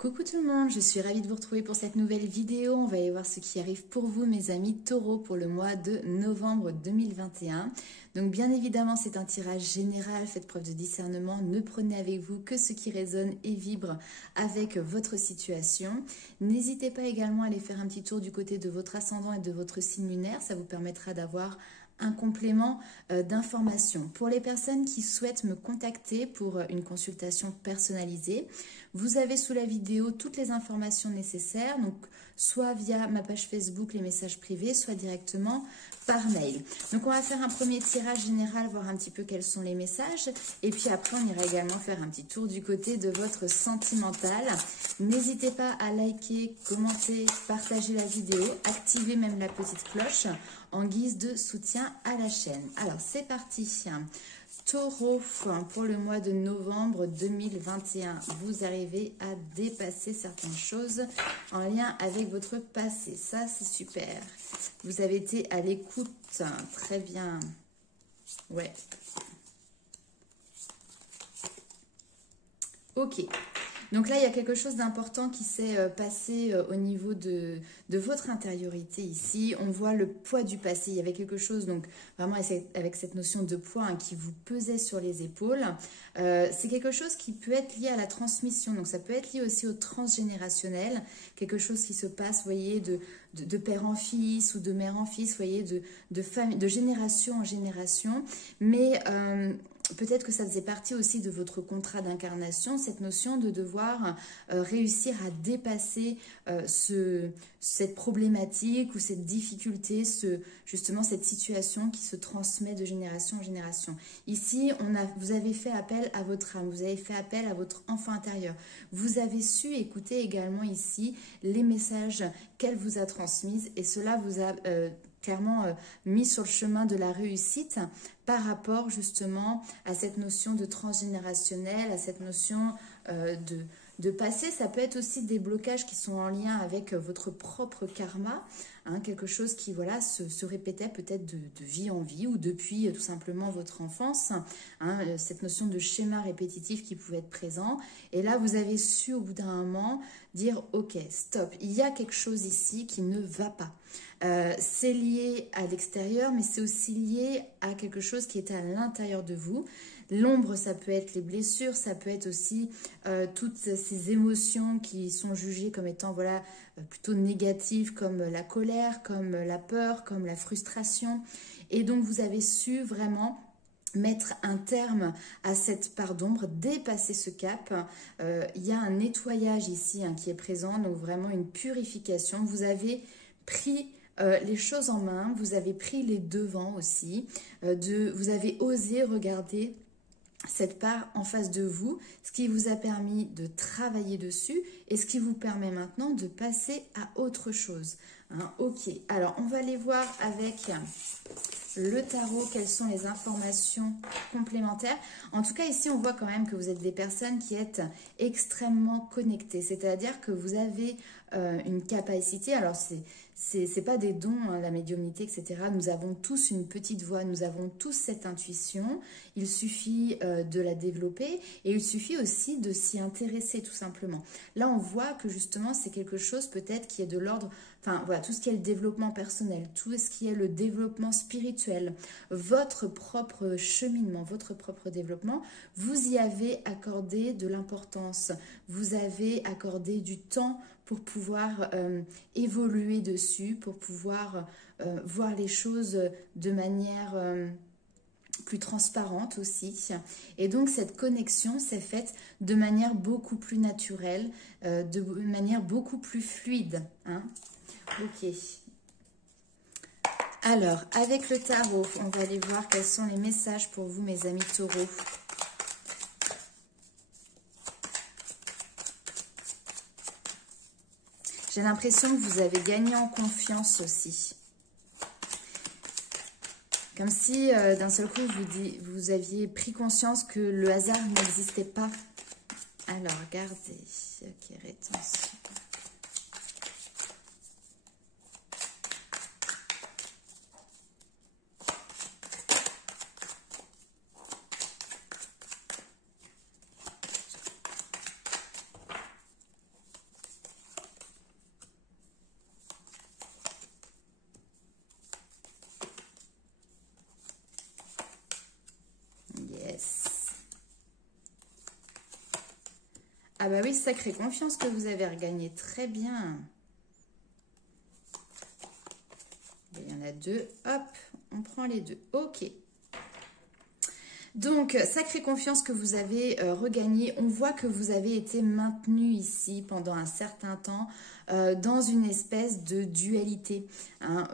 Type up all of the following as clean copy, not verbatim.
Coucou tout le monde, je suis ravie de vous retrouver pour cette nouvelle vidéo. On va aller voir ce qui arrive pour vous, mes amis taureaux, pour le mois de novembre 2021. Donc bien évidemment, c'est un tirage général, faites preuve de discernement, ne prenez avec vous que ce qui résonne et vibre avec votre situation. N'hésitez pas également à aller faire un petit tour du côté de votre ascendant et de votre signe lunaire, ça vous permettra d'avoir un complément d'information. Pour les personnes qui souhaitent me contacter pour une consultation personnalisée, vous avez sous la vidéo toutes les informations nécessaires, donc soit via ma page Facebook, les messages privés, soit directement par mail. Donc on va faire un premier tirage général, voir un petit peu quels sont les messages, et puis après on ira également faire un petit tour du côté de votre sentimental. N'hésitez pas à liker, commenter, partager la vidéo, activer même la petite cloche en guise de soutien à la chaîne. Alors c'est parti. Taureau, pour le mois de novembre 2021, vous arrivez à dépasser certaines choses en lien avec votre passé. Ça, c'est super. Vous avez été à l'écoute. Très bien. Ouais. Ok. Donc là, il y a quelque chose d'important qui s'est passé au niveau de votre intériorité ici. On voit le poids du passé. Il y avait quelque chose, donc vraiment avec cette notion de poids qui vous pesait sur les épaules. C'est quelque chose qui peut être lié à la transmission. Donc ça peut être lié aussi au transgénérationnel. Quelque chose qui se passe, vous voyez, de père en fils ou de mère en fils, vous voyez, de génération en génération. Mais peut-être que ça faisait partie aussi de votre contrat d'incarnation, cette notion de devoir réussir à dépasser cette problématique ou cette difficulté, justement cette situation qui se transmet de génération en génération. Ici, vous avez fait appel à votre âme, vous avez fait appel à votre enfant intérieur. Vous avez su écouter également ici les messages qu'elle vous a transmis et cela vous a clairement mis sur le chemin de la réussite par rapport justement à cette notion de transgénérationnel, à cette notion de passé. Ça peut être aussi des blocages qui sont en lien avec votre propre karma, quelque chose qui voilà se répétait peut-être de vie en vie ou depuis tout simplement votre enfance, cette notion de schéma répétitif qui pouvait être présent. Et là, vous avez su au bout d'un moment dire « Ok, stop, il y a quelque chose ici qui ne va pas ». C'est lié à l'extérieur, mais c'est aussi lié à quelque chose qui est à l'intérieur de vous. L'ombre, ça peut être les blessures, ça peut être aussi toutes ces émotions qui sont jugées comme étant voilà plutôt négatives, comme la colère, comme la peur, comme la frustration. Et donc, vous avez su vraiment mettre un terme à cette part d'ombre, dépasser ce cap. Il y a un nettoyage ici qui est présent, donc vraiment une purification. Vous avez pris les choses en main, vous avez pris les devants aussi, vous avez osé regarder cette part en face de vous, ce qui vous a permis de travailler dessus et ce qui vous permet maintenant de passer à autre chose. Ok, alors on va aller voir avec le tarot quelles sont les informations complémentaires. En tout cas, ici, on voit quand même que vous êtes des personnes qui êtes extrêmement connectées, c'est-à-dire que vous avez une capacité, alors c'est pas des dons, la médiumnité, etc. Nous avons tous une petite voix, nous avons tous cette intuition. Il suffit de la développer et il suffit aussi de s'y intéresser tout simplement. Là, on voit que justement, c'est quelque chose peut-être qui est de l'ordre, enfin voilà, tout ce qui est le développement personnel, tout ce qui est le développement spirituel, votre propre cheminement, votre propre développement, vous y avez accordé de l'importance, vous avez accordé du temps pour pouvoir évoluer dessus, pour pouvoir voir les choses de manière plus transparente aussi. Et donc cette connexion s'est faite de manière beaucoup plus naturelle, de manière beaucoup plus fluide. Ok. Alors, avec le tarot, on va aller voir quels sont les messages pour vous, mes amis taureaux. J'ai l'impression que vous avez gagné en confiance aussi. Comme si d'un seul coup, vous aviez pris conscience que le hasard n'existait pas. Alors, regardez. Ok, rétention. bah oui, sacrée confiance que vous avez regagné. Très bien. Il y en a deux. Hop, on prend les deux. Ok. Donc, sacrée confiance que vous avez regagnée. On voit que vous avez été maintenu ici pendant un certain temps dans une espèce de dualité. Hein.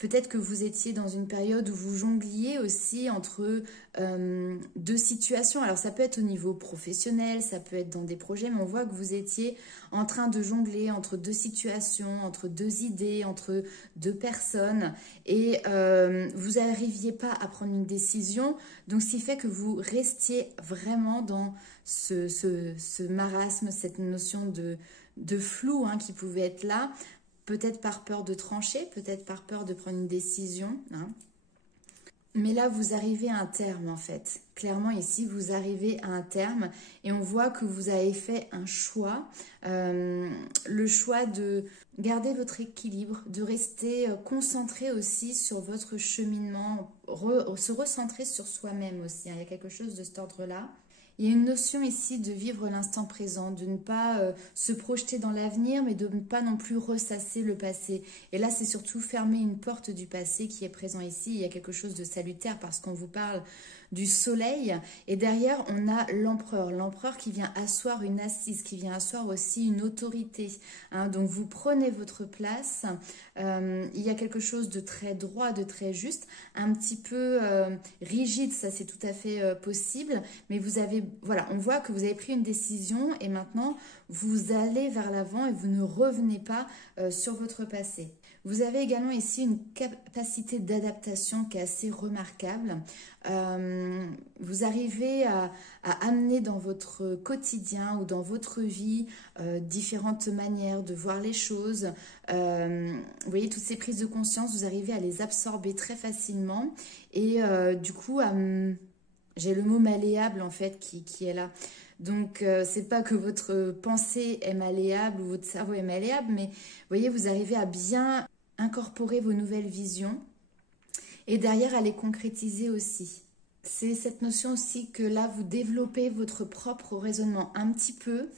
Peut-être que vous étiez dans une période où vous jongliez aussi entre deux situations. Alors ça peut être au niveau professionnel, ça peut être dans des projets, mais on voit que vous étiez en train de jongler entre deux situations, entre deux idées, entre deux personnes. Et vous n'arriviez pas à prendre une décision. Donc ce qui fait que vous restiez vraiment dans ce marasme, cette notion de flou qui pouvait être là. Peut-être par peur de trancher, peut-être par peur de prendre une décision. Hein. Mais là, vous arrivez à un terme en fait. Clairement ici, vous arrivez à un terme et on voit que vous avez fait un choix. Le choix de garder votre équilibre, de rester concentré aussi sur votre cheminement, se recentrer sur soi-même aussi. Hein. Il y a quelque chose de cet ordre-là. Il y a une notion ici de vivre l'instant présent, de ne pas se projeter dans l'avenir, mais de ne pas non plus ressasser le passé. Et là, c'est surtout fermer une porte du passé qui est présent ici. Il y a quelque chose de salutaire parce qu'on vous parle du soleil. Et derrière, on a l'empereur. L'empereur qui vient asseoir une assise, qui vient asseoir aussi une autorité. Hein. Donc, vous prenez votre place. Il y a quelque chose de très droit, de très juste, un petit peu rigide, ça c'est tout à fait possible. Mais vous avez, voilà, on voit que vous avez pris une décision et maintenant, vous allez vers l'avant et vous ne revenez pas sur votre passé. Vous avez également ici une capacité d'adaptation qui est assez remarquable. Vous arrivez à amener dans votre quotidien ou dans votre vie différentes manières de voir les choses. Vous voyez, toutes ces prises de conscience, vous arrivez à les absorber très facilement. Et du coup, j'ai le mot malléable en fait qui est là. Donc, c'est pas que votre pensée est malléable ou votre cerveau est malléable, mais vous voyez, vous arrivez à bien incorporer vos nouvelles visions et derrière à les concrétiser aussi. C'est cette notion aussi que là, vous développez votre propre raisonnement un petit peu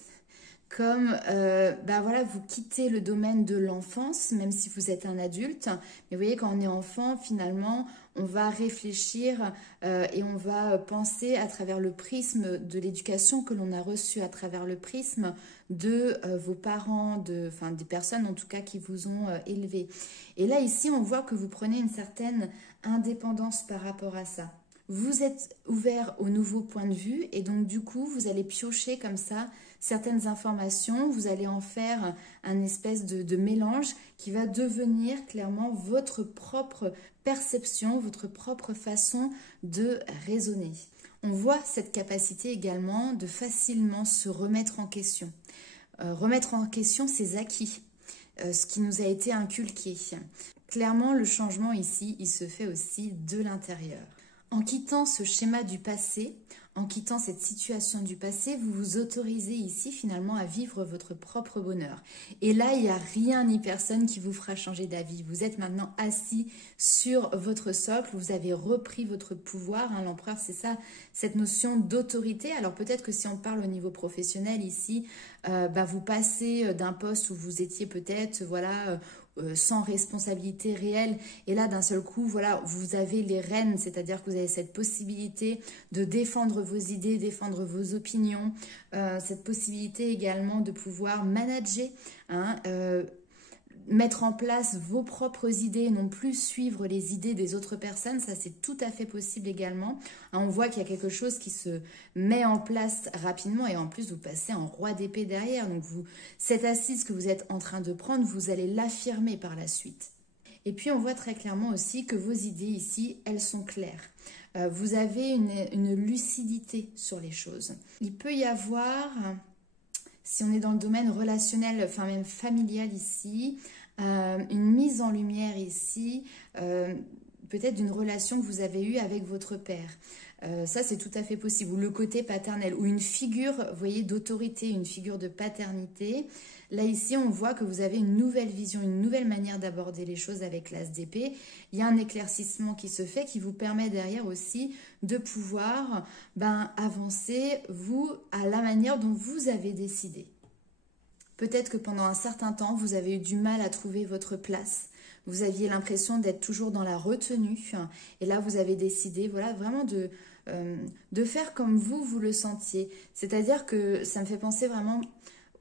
comme, voilà, vous quittez le domaine de l'enfance, même si vous êtes un adulte. Mais vous voyez, quand on est enfant, finalement, on va réfléchir et on va penser à travers le prisme de l'éducation que l'on a reçue, à travers le prisme de vos parents, des personnes en tout cas qui vous ont élevé. Et là, ici, on voit que vous prenez une certaine indépendance par rapport à ça. Vous êtes ouvert aux nouveaux points de vue et donc du coup, vous allez piocher comme ça certaines informations, vous allez en faire un espèce de mélange qui va devenir clairement votre propre perception, votre propre façon de raisonner. On voit cette capacité également de facilement se remettre en question. Remettre en question ses acquis, ce qui nous a été inculqué. Clairement, le changement ici, il se fait aussi de l'intérieur. En quittant ce schéma du passé, en quittant cette situation du passé, vous vous autorisez ici finalement à vivre votre propre bonheur. Et là, il n'y a rien ni personne qui vous fera changer d'avis. Vous êtes maintenant assis sur votre socle, vous avez repris votre pouvoir. Hein, l'empereur, c'est ça, cette notion d'autorité. Alors peut-être que si on parle au niveau professionnel ici, vous passez d'un poste où vous étiez peut-être, sans responsabilité réelle et là d'un seul coup voilà vous avez les rênes, c'est-à-dire que vous avez cette possibilité de défendre vos idées, défendre vos opinions, cette possibilité également de pouvoir manager, mettre en place vos propres idées et non plus suivre les idées des autres personnes, ça c'est tout à fait possible également. On voit qu'il y a quelque chose qui se met en place rapidement et en plus vous passez en roi d'épée derrière. Donc cette assise que vous êtes en train de prendre, vous allez l'affirmer par la suite. Et puis on voit très clairement aussi que vos idées ici, elles sont claires. Vous avez une lucidité sur les choses. Il peut y avoir... Si on est dans le domaine relationnel, enfin même familial ici, une mise en lumière ici, peut-être d'une relation que vous avez eue avec votre père. Ça, c'est tout à fait possible. Ou le côté paternel, ou une figure, vous voyez, d'autorité, une figure de paternité. Là, ici, on voit que vous avez une nouvelle vision, une nouvelle manière d'aborder les choses avec l'as d'épée. Il y a un éclaircissement qui se fait, qui vous permet derrière aussi de pouvoir avancer, vous, à la manière dont vous avez décidé. Peut-être que pendant un certain temps, vous avez eu du mal à trouver votre place. Vous aviez l'impression d'être toujours dans la retenue. Et là, vous avez décidé, voilà, vraiment de faire comme vous le sentiez. C'est-à-dire que ça me fait penser vraiment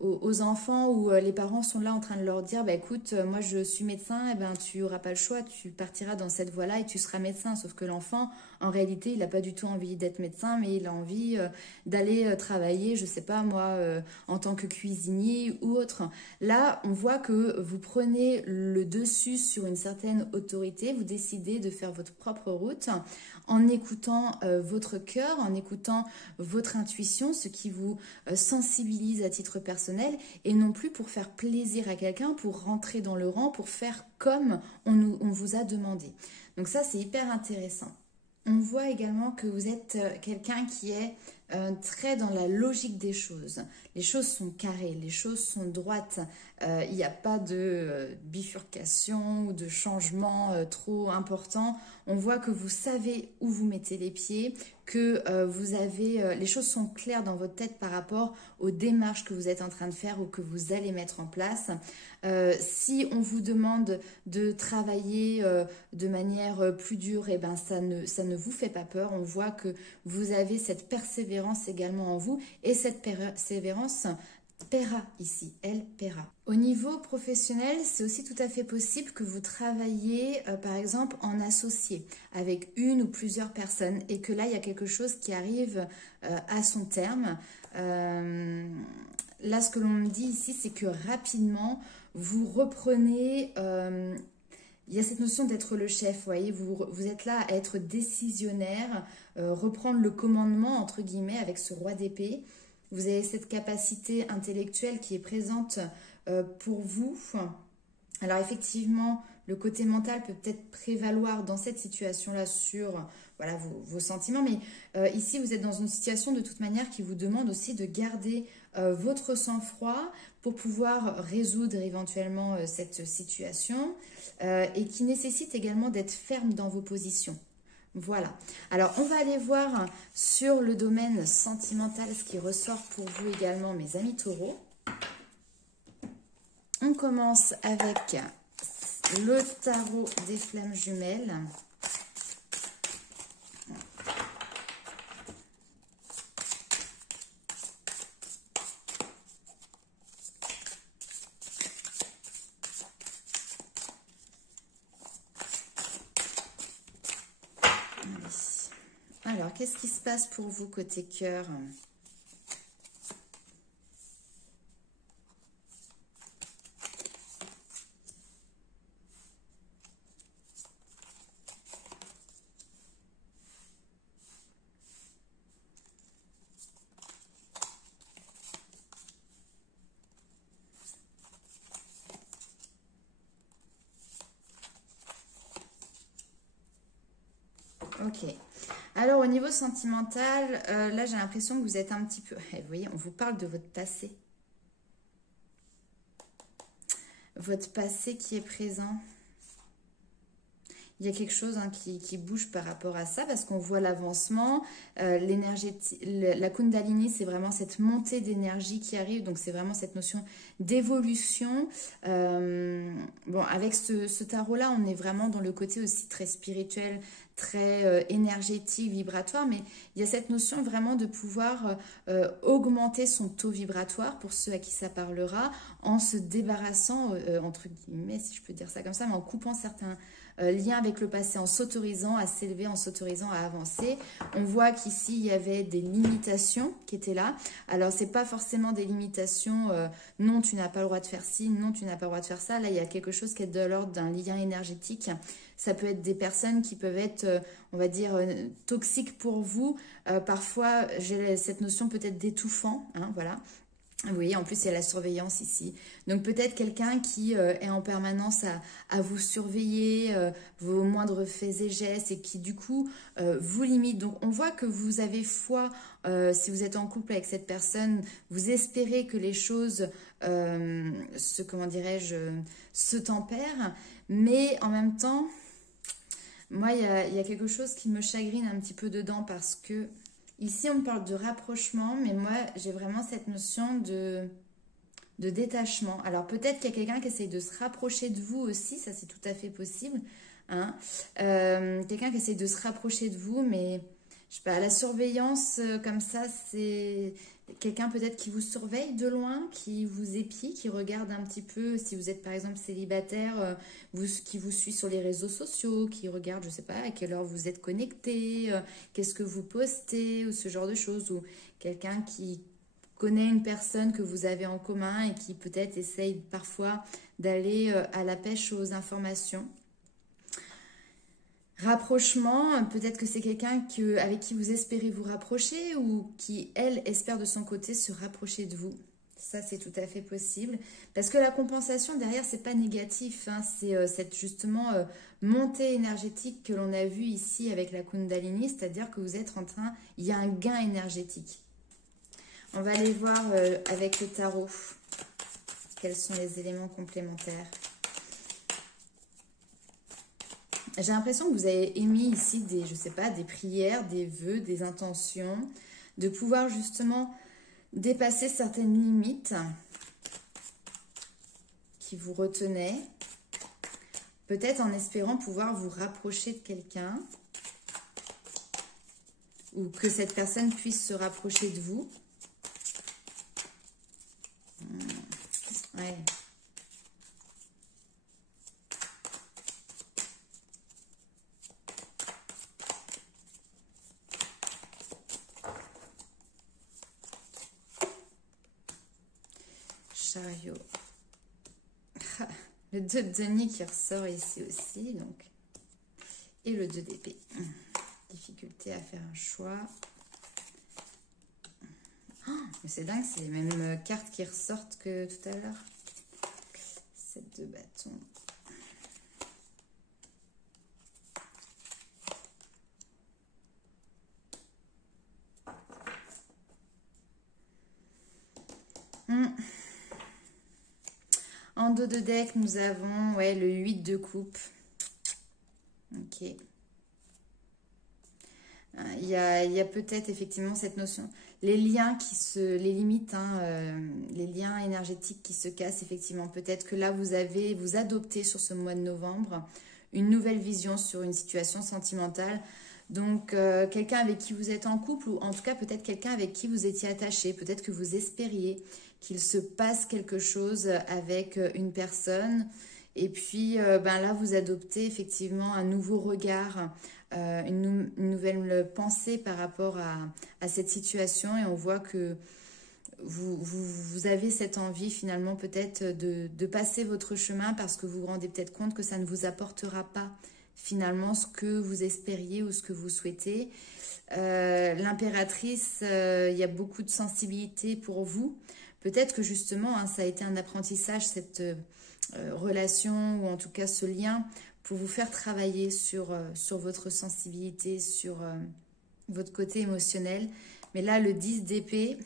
aux enfants où les parents sont là en train de leur dire, écoute, moi je suis médecin, tu n'auras pas le choix, tu partiras dans cette voie-là et tu seras médecin. Sauf que l'enfant, en réalité, il n'a pas du tout envie d'être médecin, mais il a envie d'aller travailler, je sais pas moi, en tant que cuisinier ou autre. Là, on voit que vous prenez le dessus sur une certaine autorité, vous décidez de faire votre propre route en écoutant votre cœur, en écoutant votre intuition, ce qui vous sensibilise à titre personnel, et non plus pour faire plaisir à quelqu'un, pour rentrer dans le rang, pour faire comme on vous a demandé. Donc ça, c'est hyper intéressant. On voit également que vous êtes quelqu'un qui est très dans la logique des choses. Les choses sont carrées, les choses sont droites. Il n'y a pas de bifurcation ou de changement trop important. On voit que vous savez où vous mettez les pieds, que vous avez les choses sont claires dans votre tête par rapport aux démarches que vous êtes en train de faire ou que vous allez mettre en place. Si on vous demande de travailler de manière plus dure, ça ne vous fait pas peur. On voit que vous avez cette persévérance également en vous, et cette persévérance paiera ici, elle paiera. Au niveau professionnel, c'est aussi tout à fait possible que vous travaillez par exemple en associé avec une ou plusieurs personnes, et que là il y a quelque chose qui arrive à son terme. Là, ce que l'on me dit ici, c'est que rapidement vous reprenez, il y a cette notion d'être le chef, vous voyez, vous êtes là à être décisionnaire, reprendre le commandement entre guillemets avec ce roi d'épée. Vous avez cette capacité intellectuelle qui est présente pour vous. Alors effectivement, le côté mental peut peut-être prévaloir dans cette situation-là sur voilà, vos sentiments, mais ici vous êtes dans une situation de toute manière qui vous demande aussi de garder votre sang-froid pour pouvoir résoudre éventuellement cette situation et qui nécessite également d'être ferme dans vos positions. Voilà. Alors, on va aller voir sur le domaine sentimental ce qui ressort pour vous également, mes amis taureaux. On commence avec le tarot des flammes jumelles. Alors, qu'est-ce qui se passe pour vous côté cœur ? Ok. Alors, au niveau sentimental, là, j'ai l'impression que vous êtes un petit peu... Vous voyez, on vous parle de votre passé. Votre passé qui est présent. Il y a quelque chose qui bouge par rapport à ça, parce qu'on voit l'avancement, la Kundalini, c'est vraiment cette montée d'énergie qui arrive, donc c'est vraiment cette notion d'évolution. Bon, avec ce tarot-là, on est vraiment dans le côté aussi très spirituel, très énergétique, vibratoire, mais il y a cette notion vraiment de pouvoir augmenter son taux vibratoire, pour ceux à qui ça parlera, en se débarrassant, entre guillemets, si je peux dire ça comme ça, mais en coupant certains... lien avec le passé, en s'autorisant à s'élever, en s'autorisant à avancer. On voit qu'ici, il y avait des limitations qui étaient là. Alors, c'est pas forcément des limitations, non, tu n'as pas le droit de faire ci, non, tu n'as pas le droit de faire ça. Là, il y a quelque chose qui est de l'ordre d'un lien énergétique. Ça peut être des personnes qui peuvent être, on va dire, toxiques pour vous. Parfois, j'ai cette notion peut-être d'étouffant, hein, voilà. Oui, en plus, il y a la surveillance ici. Donc peut-être quelqu'un qui est en permanence à vous surveiller, vos moindres faits et gestes, et qui du coup vous limite. Donc on voit que vous avez foi, si vous êtes en couple avec cette personne, vous espérez que les choses, comment dirais-je, se tempèrent. Mais en même temps, moi, il y a quelque chose qui me chagrine un petit peu dedans parce que ici, on me parle de rapprochement, mais moi, j'ai vraiment cette notion de détachement. Alors peut-être qu'il y a quelqu'un qui essaye de se rapprocher de vous aussi, ça c'est tout à fait possible. Hein. Quelqu'un qui essaye de se rapprocher de vous, mais je sais pas, la surveillance comme ça, c'est quelqu'un peut-être qui vous surveille de loin, qui vous épie, qui regarde un petit peu, si vous êtes par exemple célibataire, qui vous suit sur les réseaux sociaux, qui regarde, je sais pas, à quelle heure vous êtes connecté, qu'est-ce que vous postez, ou ce genre de choses, ou quelqu'un qui connaît une personne que vous avez en commun et qui peut-être essaye parfois d'aller à la pêche aux informations. Rapprochement, peut-être que c'est quelqu'un avec qui vous espérez vous rapprocher ou qui, elle, espère de son côté se rapprocher de vous. Ça, c'est tout à fait possible. Parce que la compensation, derrière, c'est pas négatif. Hein, c'est cette, justement, montée énergétique que l'on a vue ici avec la Kundalini, c'est-à-dire que vous êtes en train... Il y a un gain énergétique. On va aller voir avec le tarot quels sont les éléments complémentaires. J'ai l'impression que vous avez émis ici des, je sais pas, des prières, des vœux, des intentions, de pouvoir justement dépasser certaines limites qui vous retenaient. Peut-être en espérant pouvoir vous rapprocher de quelqu'un ou que cette personne puisse se rapprocher de vous. Ouais. Chariot. Le 2 de denier qui ressort ici aussi, donc. Et le 2 d'épée. Difficulté à faire un choix. Oh, mais c'est dingue, c'est les mêmes cartes qui ressortent que tout à l'heure. 7 de bâton. En dos de deck, nous avons le 8 de coupe. Ok. Il y a peut-être effectivement cette notion, les liens les limites, les liens énergétiques qui se cassent effectivement. Peut-être que là, vous adoptez sur ce mois de novembre une nouvelle vision sur une situation sentimentale. Donc, quelqu'un avec qui vous êtes en couple ou en tout cas peut-être quelqu'un avec qui vous étiez attaché. Peut-être que vous espériez qu'il se passe quelque chose avec une personne. Et puis là, vous adoptez effectivement un nouveau regard, une nouvelle pensée par rapport à cette situation. Et on voit que vous avez cette envie finalement peut-être de passer votre chemin parce que vous vous rendez peut-être compte que ça ne vous apportera pas finalement ce que vous espériez ou ce que vous souhaitez. L'impératrice, il y a beaucoup de sensibilité pour vous. Peut-être que justement, ça a été un apprentissage, cette relation ou en tout cas ce lien pour vous faire travailler sur votre sensibilité, sur votre côté émotionnel. Mais là, le 10 d'épée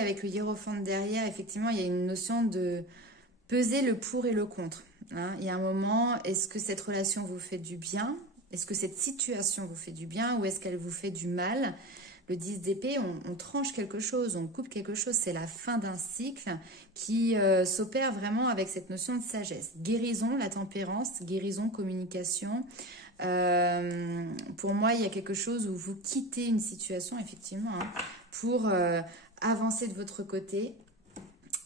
avec le hiérophant derrière, effectivement, il y a une notion de peser le pour et le contre. Hein. Il y a un moment, est-ce que cette relation vous fait du bien? Est-ce que cette situation vous fait du bien ou est-ce qu'elle vous fait du mal? Le 10 d'épée, on tranche quelque chose, on coupe quelque chose. C'est la fin d'un cycle qui s'opère vraiment avec cette notion de sagesse. Guérison, la tempérance, guérison, communication. Pour moi, il y a quelque chose où vous quittez une situation, effectivement, pour avancer de votre côté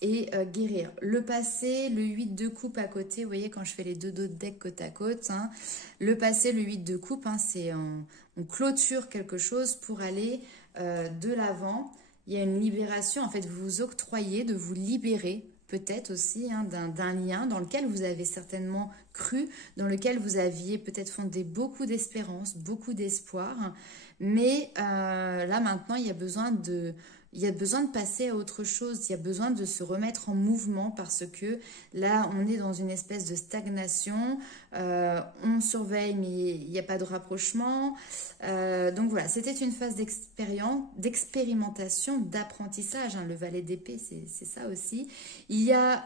et guérir. Le passé, le 8 de coupe à côté, vous voyez quand je fais les deux dos de deck côte à côte, le passé, le 8 de coupe, c'est on clôture quelque chose pour aller de l'avant. Il y a une libération, en fait, vous vous octroyez de vous libérer peut-être aussi d'un lien dans lequel vous avez certainement cru, dans lequel vous aviez peut-être fondé beaucoup d'espérance, beaucoup d'espoir. Mais là, maintenant, il y a besoin il y a besoin de passer à autre chose, il y a besoin de se remettre en mouvement parce que là, on est dans une espèce de stagnation, on surveille mais il n'y a pas de rapprochement. Donc voilà, c'était une phase d'expérimentation, d'apprentissage, hein, le valet d'épée, c'est ça aussi. Il y a...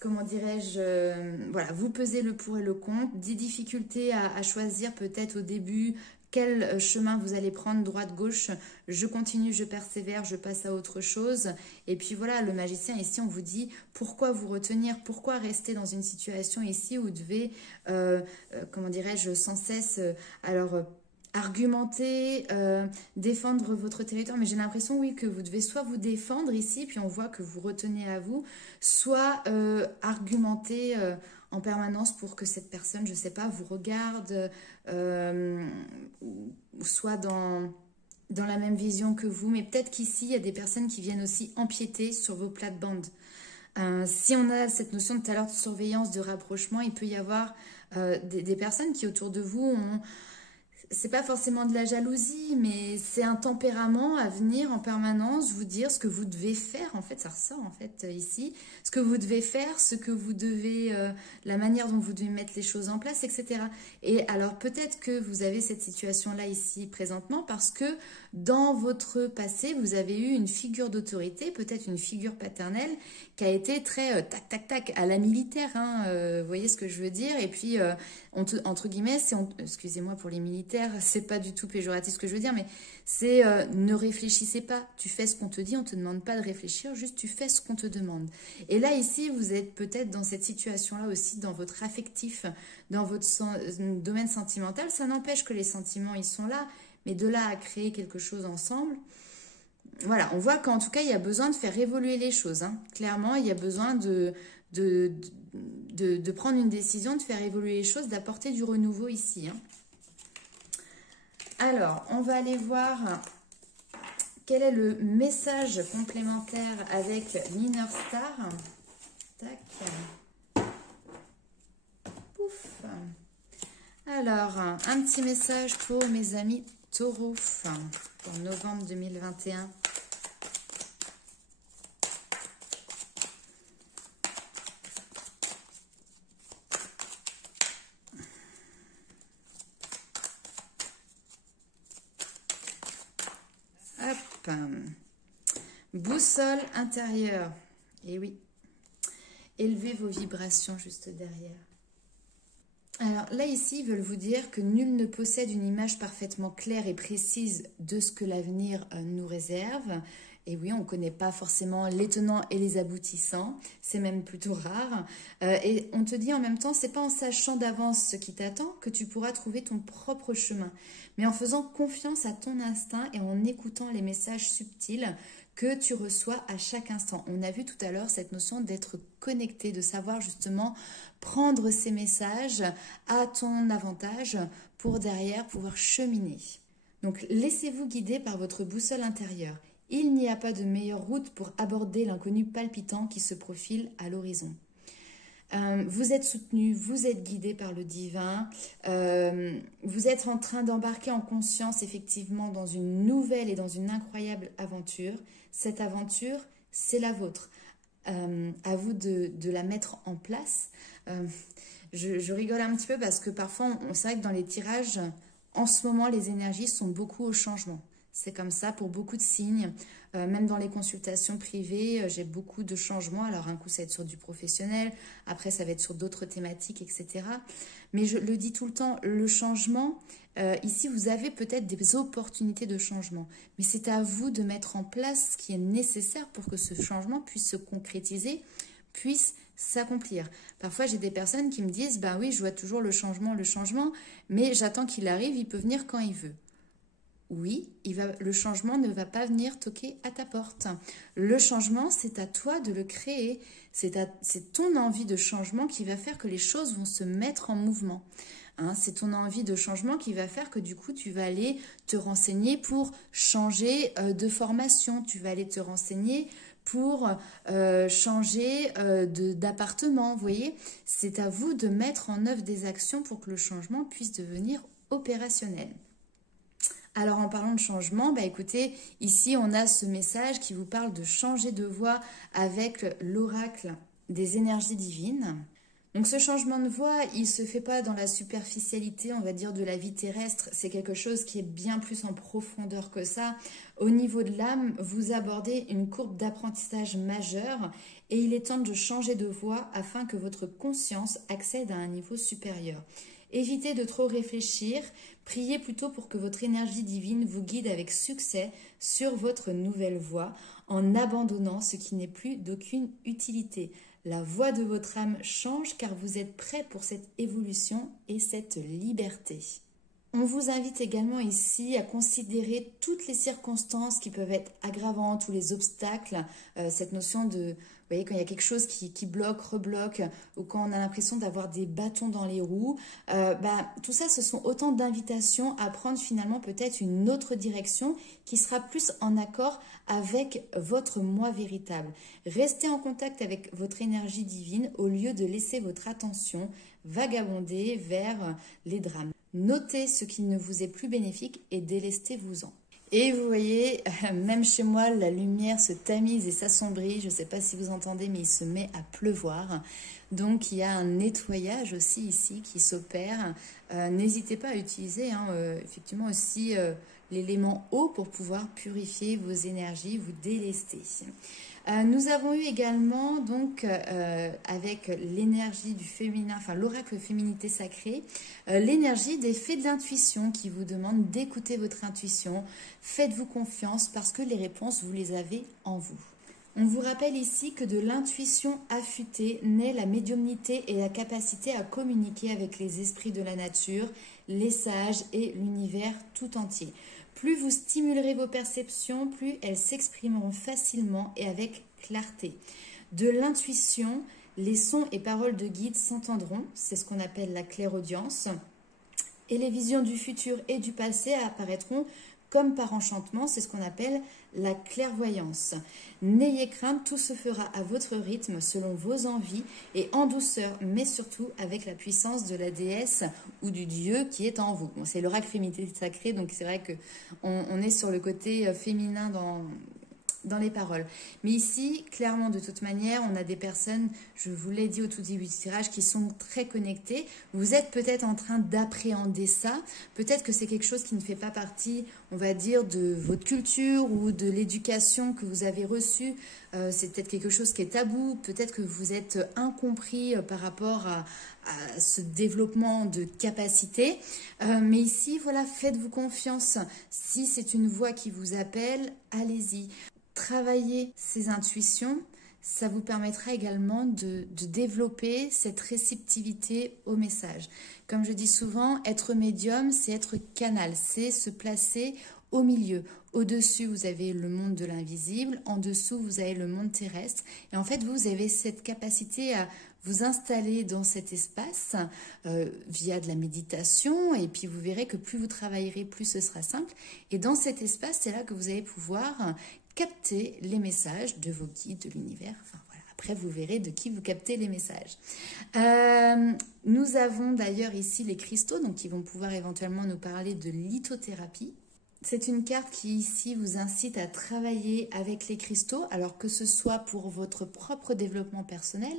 comment dirais-je, voilà, vous pesez le pour et le contre, des difficultés à choisir peut-être au début quel chemin vous allez prendre, droite, gauche, je continue, je persévère, je passe à autre chose. Et puis voilà, le magicien ici, on vous dit pourquoi vous retenir, pourquoi rester dans une situation ici où vous devez, comment dirais-je, sans cesse, argumenter, défendre votre territoire. Mais j'ai l'impression, oui, que vous devez soit vous défendre ici, puis on voit que vous retenez à vous, soit argumenter en permanence pour que cette personne, je ne sais pas, vous regarde, soit dans la même vision que vous. Mais peut-être qu'ici, il y a des personnes qui viennent aussi empiéter sur vos plates-bandes. Si on a cette notion de tout à l'heure de surveillance, de rapprochement, il peut y avoir des personnes qui autour de vous ont... C'est pas forcément de la jalousie, mais c'est un tempérament à venir en permanence vous dire ce que vous devez faire. En fait, ça ressort en fait ici. Ce que vous devez faire, ce que vous devez, la manière dont vous devez mettre les choses en place, etc. Et alors peut-être que vous avez cette situation-là ici présentement parce que dans votre passé, vous avez eu une figure d'autorité, peut-être une figure paternelle qui a été très tac tac tac à la militaire. Hein, vous voyez ce que je veux dire? Et puis entre guillemets, excusez-moi pour les militaires, c'est pas du tout péjoratif ce que je veux dire, mais c'est ne réfléchissez pas, tu fais ce qu'on te dit, on te demande pas de réfléchir, juste tu fais ce qu'on te demande. Et là ici, vous êtes peut-être dans cette situation-là aussi, dans votre affectif, dans votre domaine sentimental. Ça n'empêche que les sentiments, ils sont là, mais de là à créer quelque chose ensemble, voilà, on voit qu'en tout cas, il y a besoin de faire évoluer les choses. Hein. Clairement, il y a besoin de prendre une décision, de faire évoluer les choses, d'apporter du renouveau ici. Hein. Alors, on va aller voir quel est le message complémentaire avec Minor Star. Tac. Pouf. Alors, un petit message pour mes amis Taureau pour novembre 2021. Hop. Boussole intérieure. Et oui. Élevez vos vibrations juste derrière. Alors là ici, ils veulent vous dire que nul ne possède une image parfaitement claire et précise de ce que l'avenir nous réserve. Et oui, on ne connaît pas forcément les tenants et les aboutissants, c'est même plutôt rare. Et on te dit en même temps, c'est pas en sachant d'avance ce qui t'attend que tu pourras trouver ton propre chemin, mais en faisant confiance à ton instinct et en écoutant les messages subtils que tu reçois à chaque instant. On a vu tout à l'heure cette notion d'être connecté, de savoir justement prendre ces messages à ton avantage pour derrière pouvoir cheminer. Donc laissez-vous guider par votre boussole intérieure. Il n'y a pas de meilleure route pour aborder l'inconnu palpitant qui se profile à l'horizon. Vous êtes soutenu, vous êtes guidé par le divin, vous êtes en train d'embarquer en conscience effectivement dans une nouvelle et dans une incroyable aventure. Cette aventure, c'est la vôtre. À vous de la mettre en place. Je rigole un petit peu parce que parfois, c'est vrai que dans les tirages, en ce moment, les énergies sont beaucoup au changement. C'est comme ça pour beaucoup de signes. Même dans les consultations privées, j'ai beaucoup de changements. Alors un coup, ça va être sur du professionnel. Après, ça va être sur d'autres thématiques, etc. Mais je le dis tout le temps, le changement, ici, vous avez peut-être des opportunités de changement. Mais c'est à vous de mettre en place ce qui est nécessaire pour que ce changement puisse se concrétiser, puisse s'accomplir. Parfois, j'ai des personnes qui me disent, bah oui, je vois toujours le changement, mais j'attends qu'il arrive, il peut venir quand il veut. Oui, le changement ne va pas venir toquer à ta porte. Le changement, c'est à toi de le créer. C'est ton envie de changement qui va faire que les choses vont se mettre en mouvement. Hein, c'est ton envie de changement qui va faire que du coup, tu vas aller te renseigner pour changer de formation. Tu vas aller te renseigner pour changer d'appartement. Vous voyez, c'est à vous de mettre en œuvre des actions pour que le changement puisse devenir opérationnel. Alors en parlant de changement, écoutez, ici on a ce message qui vous parle de changer de voie avec l'oracle des énergies divines. Donc ce changement de voie, il ne se fait pas dans la superficialité, on va dire, de la vie terrestre. C'est quelque chose qui est bien plus en profondeur que ça. Au niveau de l'âme, vous abordez une courbe d'apprentissage majeure et il est temps de changer de voie afin que votre conscience accède à un niveau supérieur. Évitez de trop réfléchir, priez plutôt pour que votre énergie divine vous guide avec succès sur votre nouvelle voie en abandonnant ce qui n'est plus d'aucune utilité. La voix de votre âme change car vous êtes prêt pour cette évolution et cette liberté. On vous invite également ici à considérer toutes les circonstances qui peuvent être aggravantes ou les obstacles, cette notion de, vous voyez, quand il y a quelque chose qui bloque, rebloque, ou quand on a l'impression d'avoir des bâtons dans les roues, tout ça, ce sont autant d'invitations à prendre finalement peut-être une autre direction qui sera plus en accord avec votre moi véritable. Restez en contact avec votre énergie divine au lieu de laisser votre attention vagabonder vers les drames. Notez ce qui ne vous est plus bénéfique et délestez-vous-en. Et vous voyez, même chez moi, la lumière se tamise et s'assombrit. Je ne sais pas si vous entendez, mais il se met à pleuvoir. Donc, il y a un nettoyage aussi ici qui s'opère. N'hésitez pas à utiliser effectivement aussi l'élément eau pour pouvoir purifier vos énergies, vous délester. Nous avons eu également, donc, avec l'énergie du féminin, enfin l'oracle féminité sacrée, l'énergie des faits de l'intuition qui vous demande d'écouter votre intuition. Faites-vous confiance parce que les réponses, vous les avez en vous. On vous rappelle ici que de l'intuition affûtée naît la médiumnité et la capacité à communiquer avec les esprits de la nature, les sages et l'univers tout entier. Plus vous stimulerez vos perceptions, plus elles s'exprimeront facilement et avec clarté. De l'intuition, les sons et paroles de guide s'entendront, c'est ce qu'on appelle la clairaudience, et les visions du futur et du passé apparaîtront comme par enchantement, c'est ce qu'on appelle la clairvoyance. N'ayez crainte, tout se fera à votre rythme, selon vos envies et en douceur, mais surtout avec la puissance de la déesse ou du dieu qui est en vous. Bon, c'est l'oracle féminité sacré, donc c'est vrai qu'on est sur le côté féminin dans les paroles. Mais ici, clairement, de toute manière, on a des personnes, je vous l'ai dit au tout début du tirage, qui sont très connectées. Vous êtes peut-être en train d'appréhender ça. Peut-être que c'est quelque chose qui ne fait pas partie, on va dire, de votre culture ou de l'éducation que vous avez reçue. C'est peut-être quelque chose qui est tabou. Peut-être que vous êtes incompris par rapport à ce développement de capacité. Mais ici, voilà, faites-vous confiance. Si c'est une voix qui vous appelle, allez-y. Travailler ces intuitions, ça vous permettra également de développer cette réceptivité au message. Comme je dis souvent, être médium, c'est être canal, c'est se placer au milieu. Au-dessus, vous avez le monde de l'invisible, en dessous, vous avez le monde terrestre. Et en fait, vous avez cette capacité à vous installer dans cet espace via de la méditation. Et puis, vous verrez que plus vous travaillerez, plus ce sera simple. Et dans cet espace, c'est là que vous allez pouvoir capter les messages de vos guides, de l'univers. Enfin, voilà. Après, vous verrez de qui vous captez les messages. Nous avons d'ailleurs ici les cristaux, donc qui vont pouvoir éventuellement nous parler de lithothérapie. C'est une carte qui ici vous incite à travailler avec les cristaux, alors que ce soit pour votre propre développement personnel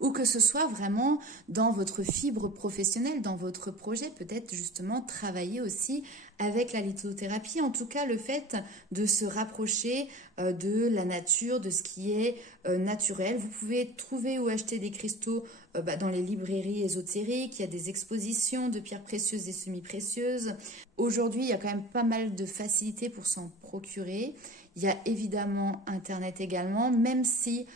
ou que ce soit vraiment dans votre fibre professionnelle, dans votre projet, peut-être justement travailler aussi avec la lithothérapie. En tout cas, le fait de se rapprocher de la nature, de ce qui est naturel. Vous pouvez trouver ou acheter des cristaux dans les librairies ésotériques. Il y a des expositions de pierres précieuses et semi-précieuses. Aujourd'hui, il y a quand même pas mal de facilité pour s'en procurer. Il y a évidemment Internet également, même si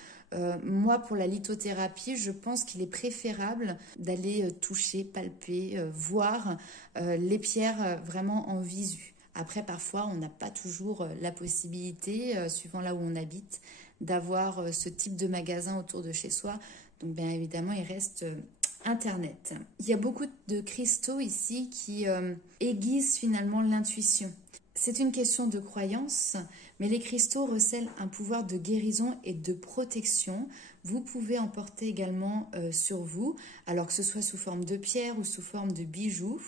moi, pour la lithothérapie, je pense qu'il est préférable d'aller toucher, palper, voir les pierres vraiment en visu. Après, parfois, on n'a pas toujours la possibilité, suivant là où on habite, d'avoir ce type de magasin autour de chez soi. Donc, bien évidemment, il reste Internet. Il y a beaucoup de cristaux ici qui aiguisent finalement l'intuition. C'est une question de croyance, mais les cristaux recèlent un pouvoir de guérison et de protection. Vous pouvez en porter également sur vous, alors que ce soit sous forme de pierre ou sous forme de bijoux.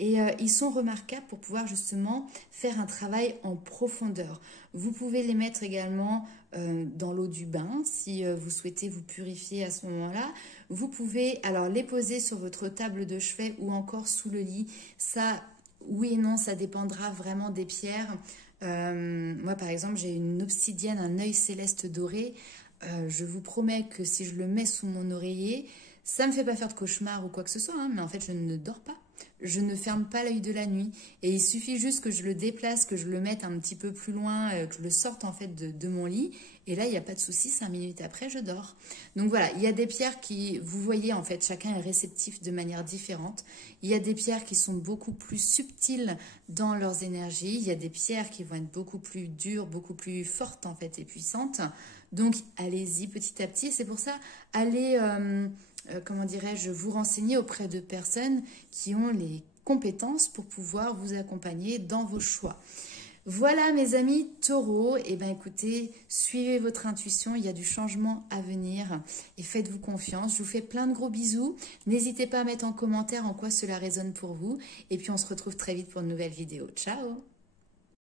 Et ils sont remarquables pour pouvoir justement faire un travail en profondeur. Vous pouvez les mettre également dans l'eau du bain si vous souhaitez vous purifier à ce moment-là. Vous pouvez alors les poser sur votre table de chevet ou encore sous le lit. Ça, oui et non, ça dépendra vraiment des pierres. Moi, par exemple, j'ai une obsidienne, un œil céleste doré. Je vous promets que si je le mets sous mon oreiller, ça ne me fait pas faire de cauchemar ou quoi que ce soit, hein, mais en fait, je ne dors pas. Je ne ferme pas l'œil de la nuit. Et il suffit juste que je le déplace, que je le mette un petit peu plus loin, que je le sorte en fait de mon lit. Et là, il n'y a pas de souci, 5 minutes après, je dors. Donc voilà, il y a des pierres qui, vous voyez, en fait, chacun est réceptif de manière différente. Il y a des pierres qui sont beaucoup plus subtiles dans leurs énergies. Il y a des pierres qui vont être beaucoup plus dures, beaucoup plus fortes en fait et puissantes. Donc allez-y petit à petit. C'est pour ça, allez, comment dirais-je, vous renseigner auprès de personnes qui ont les compétences pour pouvoir vous accompagner dans vos choix. Voilà mes amis taureaux, et bien écoutez, suivez votre intuition, il y a du changement à venir et faites-vous confiance. Je vous fais plein de gros bisous, n'hésitez pas à mettre en commentaire en quoi cela résonne pour vous et puis on se retrouve très vite pour une nouvelle vidéo. Ciao!